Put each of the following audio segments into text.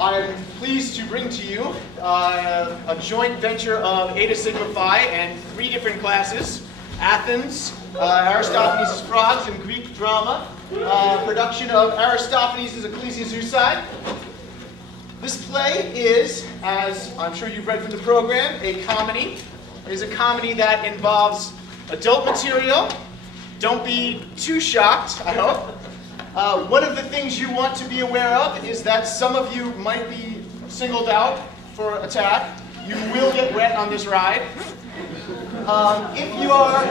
I'm pleased to bring to you a joint venture of Eta Sigma Phi and 3 different classes: Athens, Aristophanes' Frogs, and Greek Drama, production of Aristophanes' Ekklesiayousai. This play is, as I'm sure you've read from the program, a comedy. It is a comedy that involves adult material. Don't be too shocked, I hope. One of the things you want to be aware of is that some of you might be singled out for attack. You will get wet on this ride. If you are...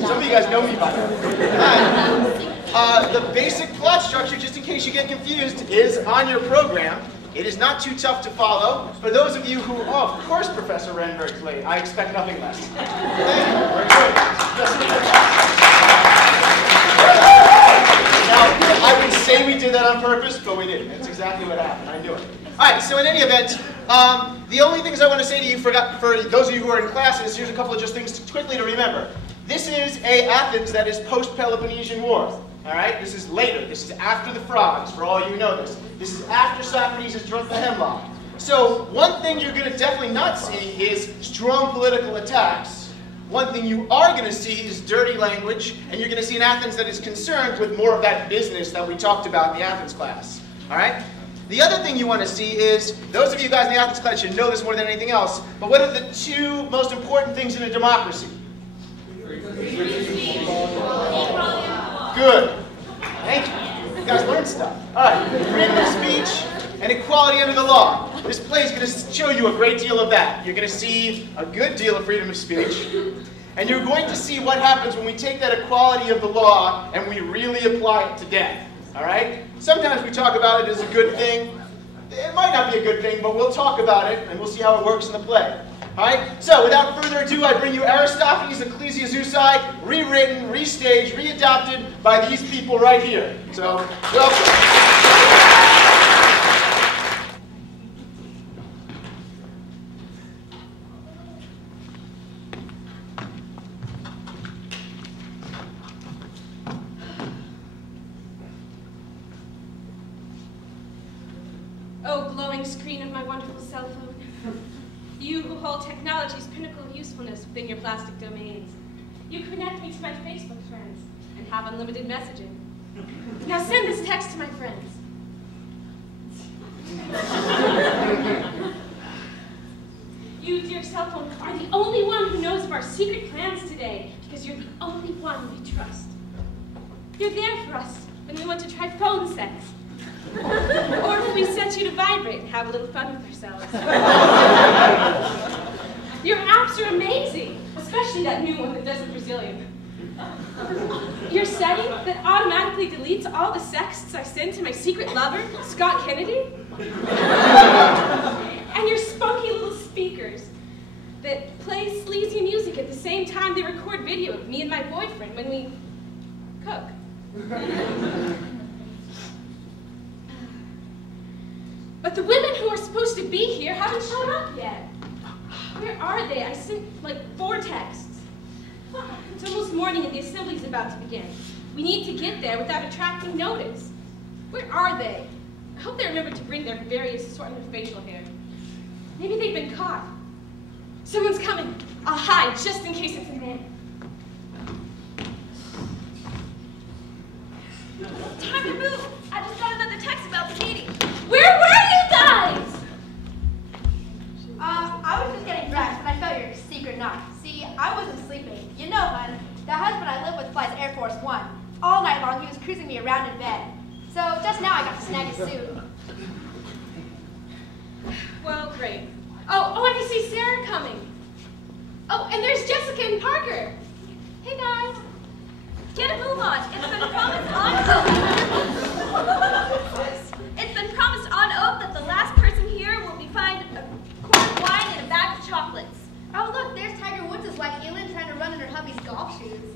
Some of you guys know me by now. The basic plot structure, just in case you get confused, is on your program. It is not too tough to follow. For those of you who, oh, of course Professor Renberg's late. I expect nothing less. Thank you. Very good. Now, I would say we did that on purpose, but we didn't. That's exactly what happened. I knew it. All right, so in any event, the only things I want to say to you, for those of you who are in classes, here's a couple of just things quickly to remember. This is a Athens that is post-Peloponnesian War. All right, this is later. This is after the Frogs, for all you know this. This is after Socrates has drunk the hemlock. So one thing you're going to definitely not see is strong political attacks. One thing you are going to see is dirty language, and you're going to see an Athens that is concerned with more of that business that we talked about in the Athens class. All right? The other thing you want to see is, those of you guys in the Athens class should know this more than anything else, but what are the 2 most important things in a democracy? Good. Thank you. You guys learned stuff. All right. Freedom of speech and equality under the law. This play is going to show you a great deal of that. You're going to see a good deal of freedom of speech. And you're going to see what happens when we take that equality of the law and we really apply it to death. All right? Sometimes we talk about it as a good thing. It might not be a good thing, but we'll talk about it and we'll see how it works in the play. All right? So, without further ado, I bring you Aristophanes' Ekklesiayousai, rewritten, restaged, readopted by these people right here. So, welcome. Oh, glowing screen of my wonderful cell phone. You who hold technology's pinnacle of usefulness within your plastic domains. You connect me to my Facebook friends and have unlimited messaging. Now send this text to my friends. You, dear cell phone, are the only one who knows of our secret plans today because you're the only one we trust. You're there for us when we want to try phone sex. Or if we set you to vibrate and have a little fun with ourselves. Your apps are amazing, especially that new one that does the Brazilian. Your setting that automatically deletes all the sexts I send to my secret lover, Scott Kennedy. And your spunky little speakers that play sleazy music at the same time they record video of me and my boyfriend when we cook. But the women who are supposed to be here haven't shown up yet. Where are they? I sent like 4 texts. It's almost morning and the assembly's about to begin. We need to get there without attracting notice. Where are they? I hope they remember to bring their various assortment of facial hair. Maybe they've been caught. Someone's coming. I'll hide just in case it's a man. Time to move! I just got another text about the meeting. Where were you guys? I was just getting dressed when I felt your secret knock. See, I wasn't sleeping. You know, hon, the husband I live with flies Air Force One. All night long he was cruising me around in bed. So just now I got to snag his suit. Well, great. Oh, and I see Sarah coming. Oh, and there's Jessica and Parker. Hey, guys. Get a move on. It's been promised on It's been promised on oath that the last person here will be fined a quart of wine and a bag of chocolates. Oh, look, there's Tiger Woods' wife, Elin, trying to run in her hubby's golf shoes.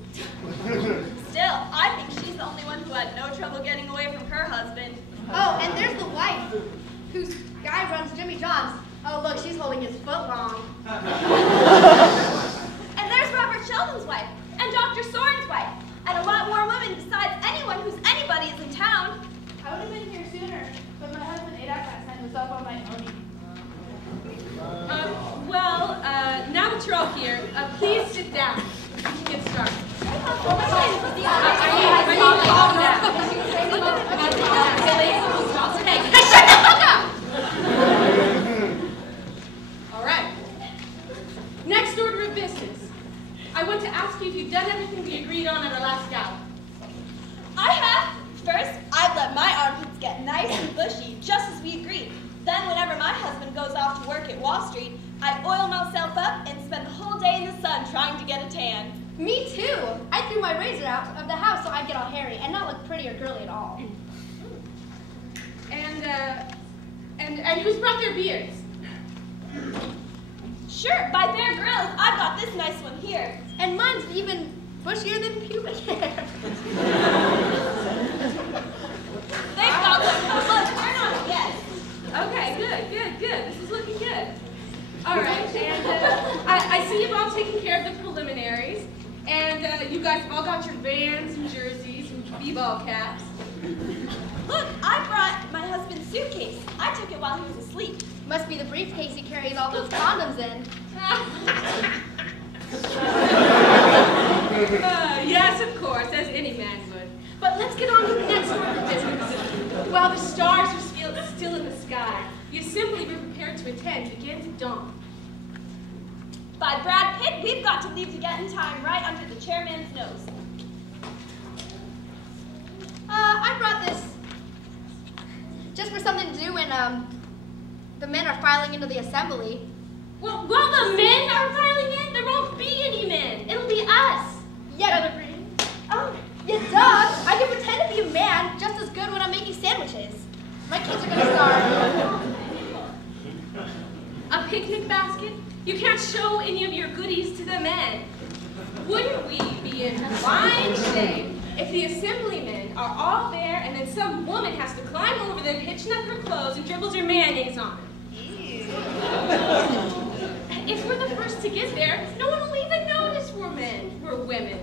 Still, I think she's the only one who had no trouble getting away from her husband. Oh, and there's the wife, whose guy runs Jimmy John's. Oh, look, she's holding his foot long. And there's Robert Sheldon's wife, and Dr. Soren's wife, and a lot more women besides anyone whose anybody is in town. I would have been here soon. this up on my own. Now that you're all here, please sit down. We can get started. All right. Next order of business. I want to ask you if you've done everything we agreed on at our last gala. I have. First, I've let my armpits get nice and bushy, just as we agreed. Then, whenever my husband goes off to work at Wall Street, I oil myself up and spend the whole day in the sun trying to get a tan. Me too. I threw my razor out of the house so I'd get all hairy and not look pretty or girly at all. And who's brought their beards? Sure, by Bear Grylls, I've got this nice one here. And mine's even bushier than pubic hair. They've got one. Look, turn on it, yes. Okay, good. This is looking good. All right, and I see you've all taken care of the preliminaries, and you guys have all got your Vans and jerseys and b-ball caps. Look, I brought my husband's suitcase. I took it while he was asleep. Must be the briefcase he carries all those condoms in. Yes, of course, as any man would. But let's get on to the next order of business. While the stars are still in the sky, the assembly we're prepared to attend begins at dawn. By Brad Pitt, we've got to leave to get in time right under the chairman's nose. I brought this just for something to do when the men are filing into the assembly. Well, while the men are filing in, there won't be any men. It'll be us. Yeah, oh, yeah, duh. I can pretend to be a man just as good when I'm making sandwiches. My kids are gonna starve. A picnic basket? You can't show any of your goodies to the men. Wouldn't we be in fine shape if the assemblymen are all there and then some woman has to climb over them, hitching up her clothes, and dribbles her mayonnaise on them? If we're the first to get there, no one will even notice we're men. We're women.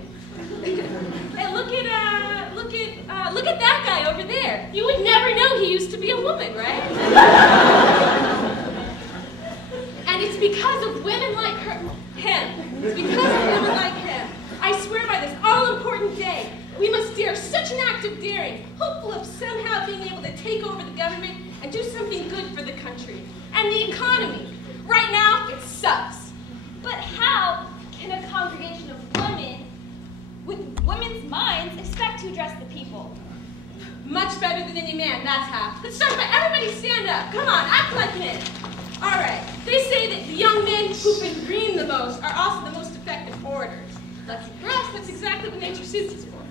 And look at that guy over there. You would never know he used to be a woman, right? And it's because of women like him. It's because of women like him. I swear by this all-important day, we must dare such an act of daring, hopeful of somehow being able to take over the government and do something good for the country and the economy. Right now, it sucks. But how can a congregation of women with women's minds expect to address the people? Much better than any man, that's how. Let's start by everybody stand up. Come on, act like men. All right, they say that the young men who've been green the most are also the most effective orators. Lucky for us, that's exactly what nature suits us for.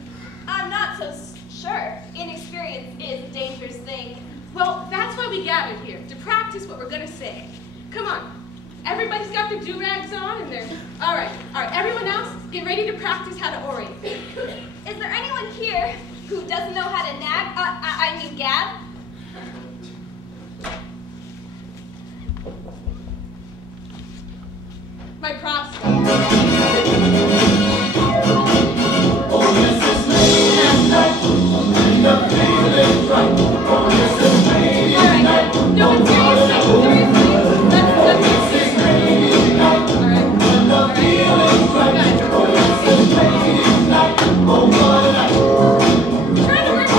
I'm not so sure. Inexperience is a dangerous thing. Well, that's why we gathered here, to practice what we're going to say. Come on. Everybody's got their do-rags on and they're... All right, everyone else, get ready to practice how to orate. Is there anyone here who doesn't know how to gab? My props. Oh, yes, it's late at night, and the feeling's right. Oh, yes, it's late at night. All right, no, seriously. Let's It's late at night, and the feeling's right. Oh, yes, it's late at night. Oh, what a night. Try to work it.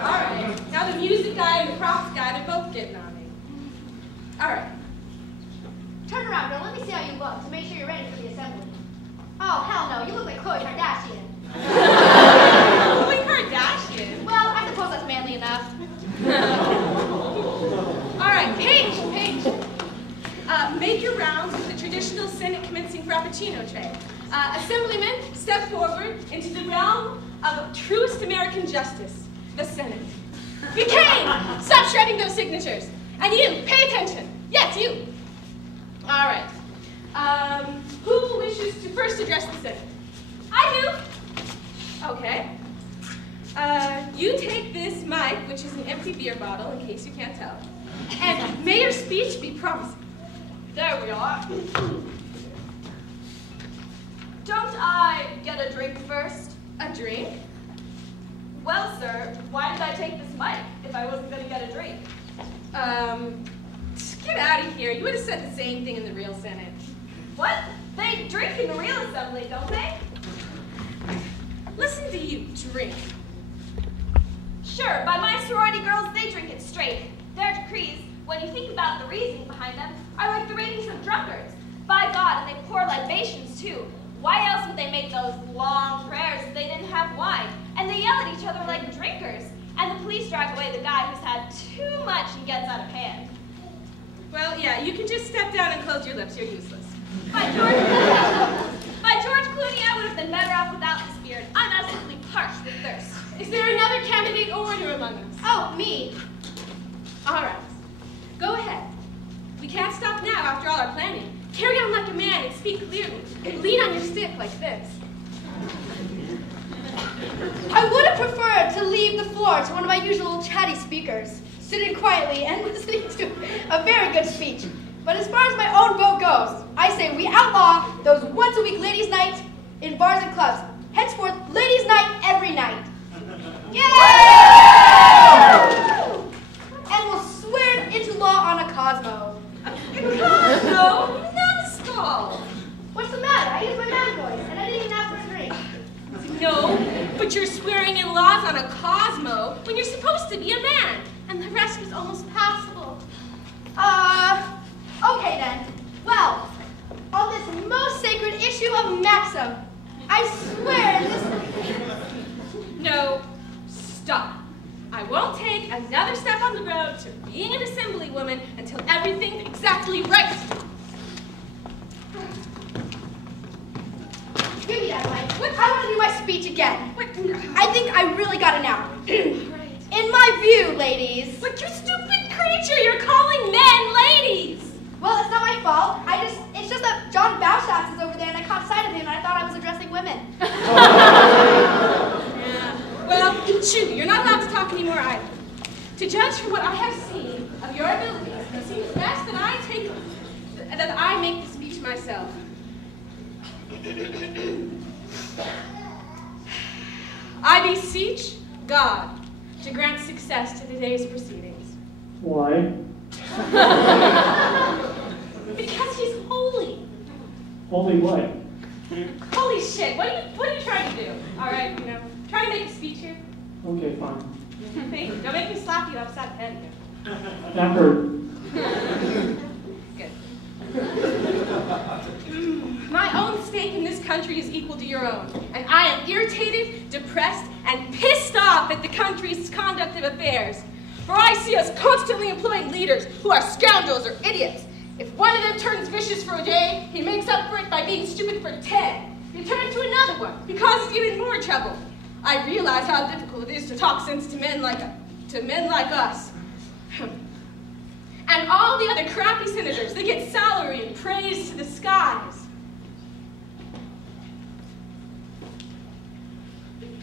All right, now the music guy and the props guy, they're both getting on me. All right. Turn around, girl. Let me see how you look to make sure you're ready for the assembly. Oh, hell no. You look like Khloe Kardashian. Khloe Kardashian? Well, I suppose that's manly enough. All right, Paige. Make your rounds with the traditional Senate commencing frappuccino tray. Assemblymen, step forward into the realm of truest American justice, the Senate. McCain, stop shredding those signatures. And you, pay attention. Yes, you. All right. Who wishes to first address the Senate? I do. Okay. You take this mic, which is an empty beer bottle, in case you can't tell. And may your speech be promising. There we are. Don't I get a drink first? A drink? Well, sir, why did I take this mic if I wasn't going to get a drink? Get out of here. You would have said the same thing in the real Senate. What? They drink in the real assembly, don't they? Listen to you drink. Sure, by my sorority girls, they drink it straight. Their decrees, when you think about the reasoning behind them, are like the ratings of drunkards. By God, and they pour libations too. Why else would they make those long prayers if they didn't have wine? And they yell at each other like drinkers. And the police drag away the guy who's had too much and gets out of hand. Well, yeah, you can just step down and close your lips. You're useless. By George Clooney, I would have been better off without this beard. I'm absolutely parched with thirst. Is there another candidate orator among us? Oh, me. All right. Go ahead. We can't stop now after all our planning. Carry on like a man and speak clearly. And lean on your stick like this. I would have preferred to leave the floor to one of my usual chatty speakers, sitting quietly and listening to a very good speech. But as far as my own vote goes, I say we outlaw those once-a-week ladies' nights in bars and clubs. Henceforth, ladies' night every night. Yay! And we'll swear it into law on a Cosmo. Cosmo, numbskull. What's the matter? I used my man voice, and I didn't even ask for a drink. No, but you're swearing in laws on a Cosmo when you're supposed to be a man, and the rest was almost passable. Okay then. Well, on this most sacred issue of Maxim, I swear in this... No, stop. I won't take another step on the road to being an assemblywoman until everything's exactly right. Give me that mic. I want to do my speech again. I think I really got it now. In my view, ladies... But you stupid creature, you're calling men ladies! Well, it's not my fault. It's just that John Bauschatz is over there and I caught sight of him and I thought I was addressing women. Yeah. Well, shoo, you're not allowed to talk anymore either. To judge from what I have seen of your abilities, it seems best that I make the speech myself. I beseech God to grant success to today's proceedings. Why? Because he's holy. Holy what? Holy shit, what are you trying to do? All right, trying to make a speech here. Okay, fine. Thank you. Don't make me slap you upside the head again. That hurt. Good. My own stake in this country is equal to your own, and I am irritated, depressed, and pissed off at the country's conduct of affairs. For I see us constantly employing leaders who are scoundrels or idiots. If one of them turns vicious for a day, he makes up for it by being stupid for 10. You turn to another one, he causes even more trouble. I realize how difficult it is to talk sense to men like us. And all the other crappy senators, they get salary and praise to the skies.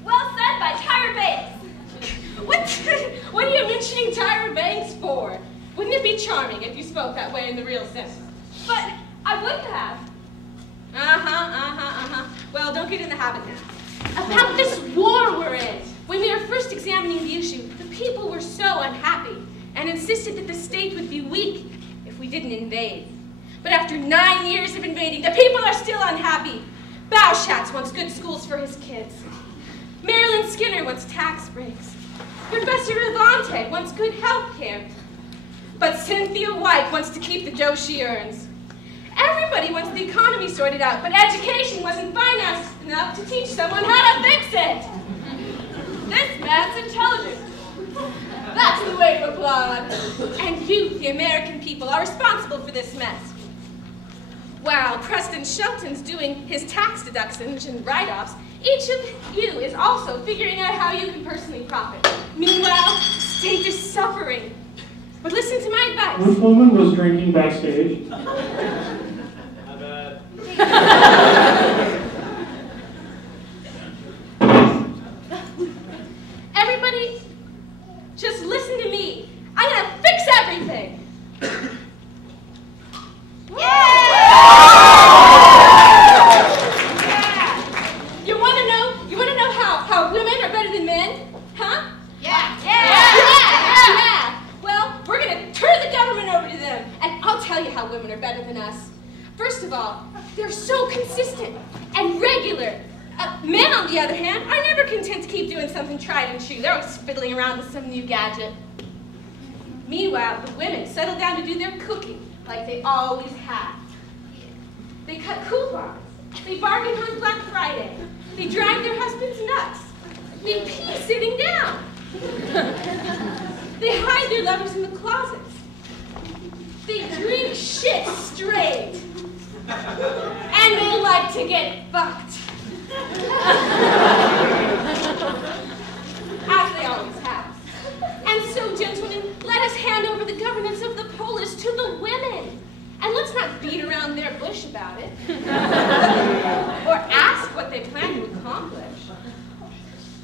Well said by Tyra Banks. What are you mentioning Tyra Banks for? Wouldn't it be charming if you spoke that way in the real sense? But I would have. Well, don't get in the habit now. About this war we're in. When we were first examining the issue, the people were so unhappy and insisted that the state would be weak if we didn't invade. But after 9 years of invading, the people are still unhappy. Bauschatz wants good schools for his kids. Marilyn Skinner wants tax breaks. Professor Avante wants good health care. But Cynthia White wants to keep the dough she earns. Everybody wants the economy sorted out, but education wasn't financed enough to teach someone how to fix it. This man's intelligent. That's the way to applaud. And you, the American people, are responsible for this mess. While Preston Shelton's doing his tax deductions and write-offs, each of you is also figuring out how you can personally profit. Meanwhile, the state is suffering. But listen to my advice. Which woman was drinking backstage? My bad. Everybody, just listen to me. I'm gonna fix everything. You wanna know how women are better than men? Huh? consistent and regular. Men, on the other hand, are never content to keep doing something tried and true. They're always fiddling around with some new gadget. Meanwhile, the women settle down to do their cooking like they always have. They cut coupons. They bargain on Black Friday. They drive their husbands nuts. They pee sitting down. They hide their lovers in the closets. They drink shit straight. And they like to get fucked. As they always have. And so, gentlemen, let us hand over the governance of the polis to the women. And let's not beat around their bush about it. Or ask what they plan to accomplish.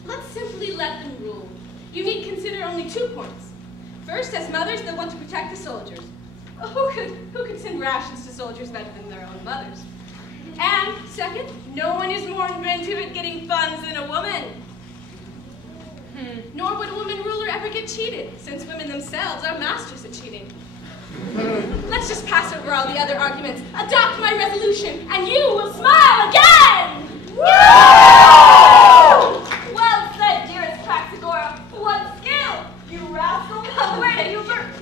Let's simply let them rule. You need consider only 2 points. First, as mothers, they'll want to protect the soldiers. Who could send rations to soldiers better than their own mothers? And second, no one is more inventive at getting funds than a woman. Nor would a woman ruler ever get cheated, since women themselves are masters at cheating. Let's just pass over all the other arguments. Adopt my resolution, and you will smile again! Woo! Well said, dearest Praxagora. What skill, you rascal! Where did you learn this?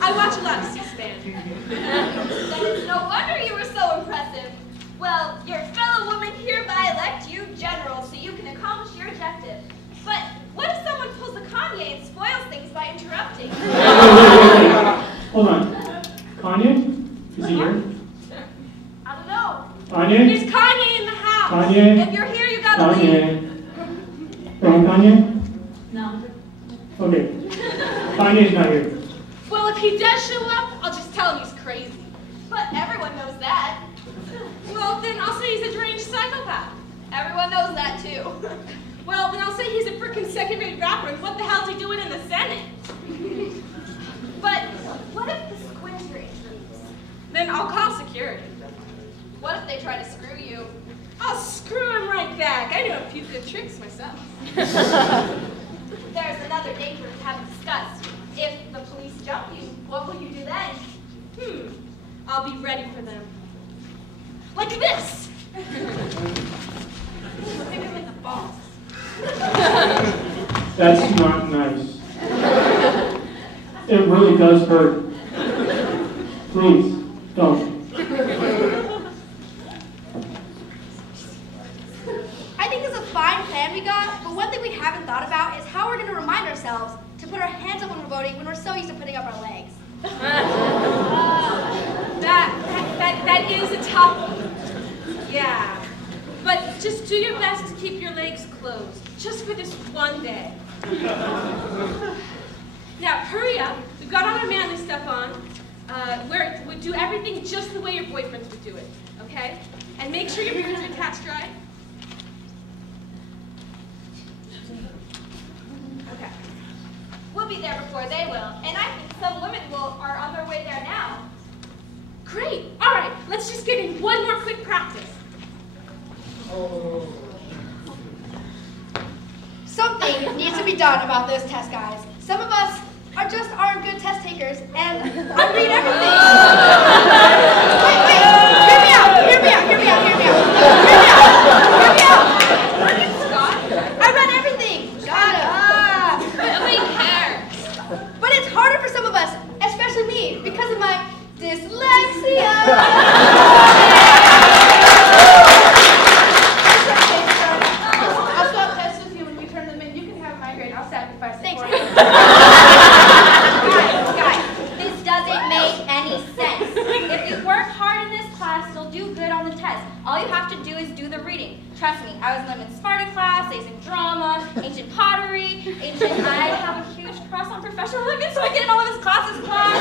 I watch a lot of C-SPAN. Then it's no wonder you were so impressive. Well, your fellow women hereby elect you general so you can accomplish your objective. But what if someone pulls a Kanye and spoils things by interrupting? Wait. Hold on. Kanye? Is he here? I don't know. Kanye? Is Kanye in the house? Kanye? If you're here, you gotta leave. Kanye? Kanye? No. Okay. Kanye's not here. Well, if he does show up, I'll just tell him he's crazy. But everyone knows that. Well, then I'll say he's a deranged psychopath. Everyone knows that too. Well, then I'll say he's a frickin' second-rate rapper, and what the hell's he doing in the Senate? But what if the squinter intrudes? Then I'll call security. What if they try to screw you? I'll screw him right back. I know a few good tricks myself. There's another danger we haven't discussed. If the police jump you, what will you do then? I'll be ready for them. Like this! Think of like the boss. That's not nice. It really does hurt. Please, don't. I think it's a fine plan we got, but one thing we haven't thought about is how we're going to remind ourselves to put our hands up when we're voting when we're so used to putting up our legs. That is a tough one. Yeah. But just do your best to keep your legs closed, just for this one day. Now, hurry up. We've got all our manly stuff on. We do everything just the way your boyfriends would do it, okay? And make sure your parents are attached right. Okay. We'll be there before they will, and I think some women are on their way there now. Great. All right, let's just get in one more quick practice. Something needs to be done about those test guys. Some of us aren't good test takers, and I read everything. Wait, hear me out. Scott? I read everything. Nobody cares. But it's harder for some of us, especially me, because of my dyslexia. I'll swap tests with you when we turn them in. You can have my grade. I'll sacrifice it Thanks. for you. Guys, this doesn't make any sense. If you work hard in this class, you'll do good on the test. All you have to do is do the reading. Trust me, I was in women's Sparta class, Asian drama, ancient pottery, I have a huge crush on Professor Liggins, so I get in all of his classes class.